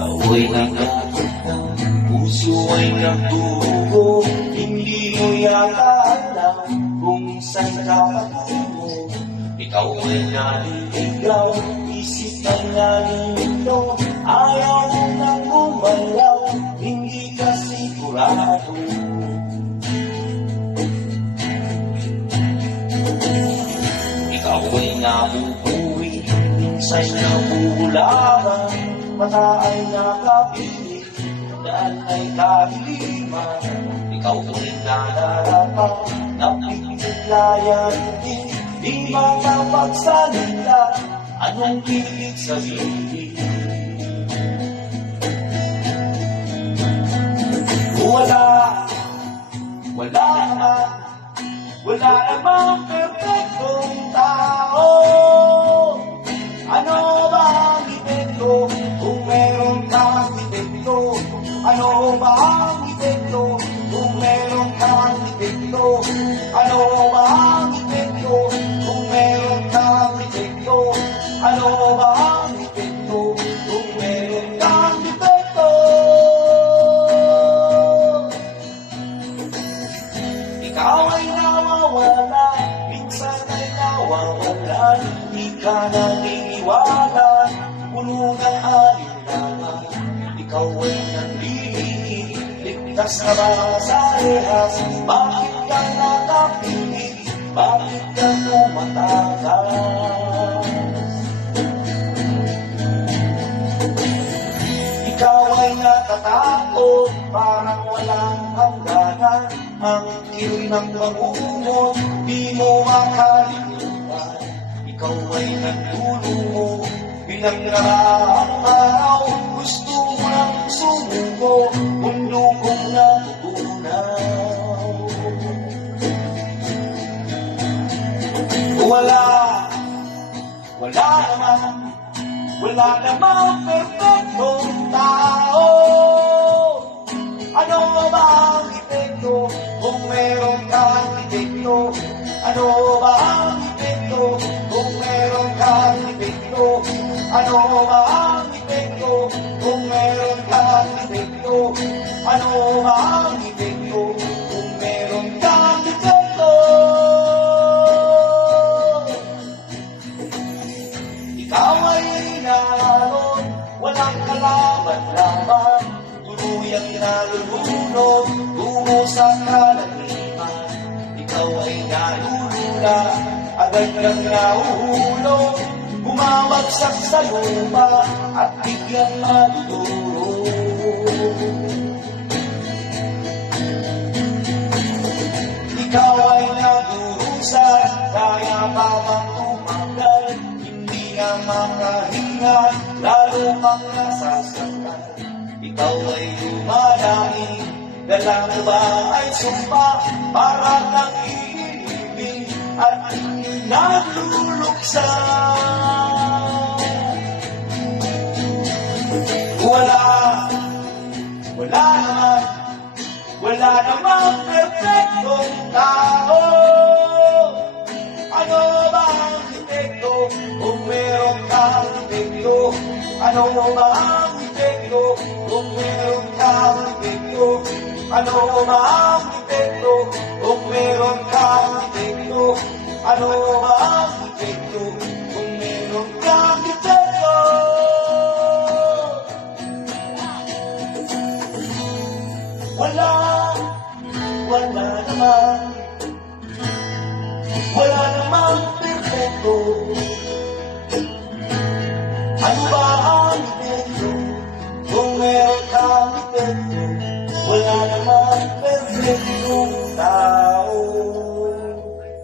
Ako'y nagkakita, puso ay nagdurugo. Hindi mo yata alam kung saan ka patungo. Ikaw ay naliligaw, isip ang nalilito. Ayaw mo nang gumalaw, hindi ka sigurado. Ikaw ay nabubuwi, minsan nabularan. Mata ay nakapilit, daan ay kahiliman. Ikaw ay nararapat, napipiglayan din. Di makapagsalita, anong ibig sabihin? Wala namang perfectong tao. Ano ba ang epekto kung meron kang epekto? Ano ba ang epekto kung meron kang epekto? Ano ba ang epekto kung meron kang epekto? Ano ba ang epekto kung meron kang epekto? Ikaw ay nawawala, minsan ay nawawala. Hindi ka naniniwala, puno ng alinlangan. Ikaw ay nanliliit, ligtas na ba sa rehas? Bakit ka nakapilit? Bakit ka tumatakas? Ikaw ay natatakot, parang walang hangganan. Ang kiloy ng pag-uumot, di mo makalimutan. Ikaw ay nagdulungo, pinagdaraang araw. Gusto mo nang sumuko, mundo kong natutunaw. Wala namang perfectong tao. Ano ba ang epekto kung meron kang epekto? Ano ba ang epekto kung meron kang epekto? Ano ba ang epekto kung meron kang epekto? Ano ba ang epekto kung meron kang epekto? Ikaw ay naroon, walang kalaban-laban. Tuluyang nalulunod, tungo sa kalaliman. Ikaw ay nalulula, agad kang nahuhulog. Bumabagsak sa lupa at biglang madudurog. Ikaw ay nadurusa, kaya pa bang tumagal? Hindi na makahinga, lalo pang nasasaktan. Ikaw ay lumalaing, dala mo ba ay sumpa? Para kang iibig at nagluluksa. Wala namang perfectong tao. Ano ba ang epekto kung meron kang epekto? Ano ba ang epekto kung meron kang epekto? Ano ba ang epekto kung meron kang epekto? Ano ba ang epekto kung meron kang epekto? Wala namang perfecto.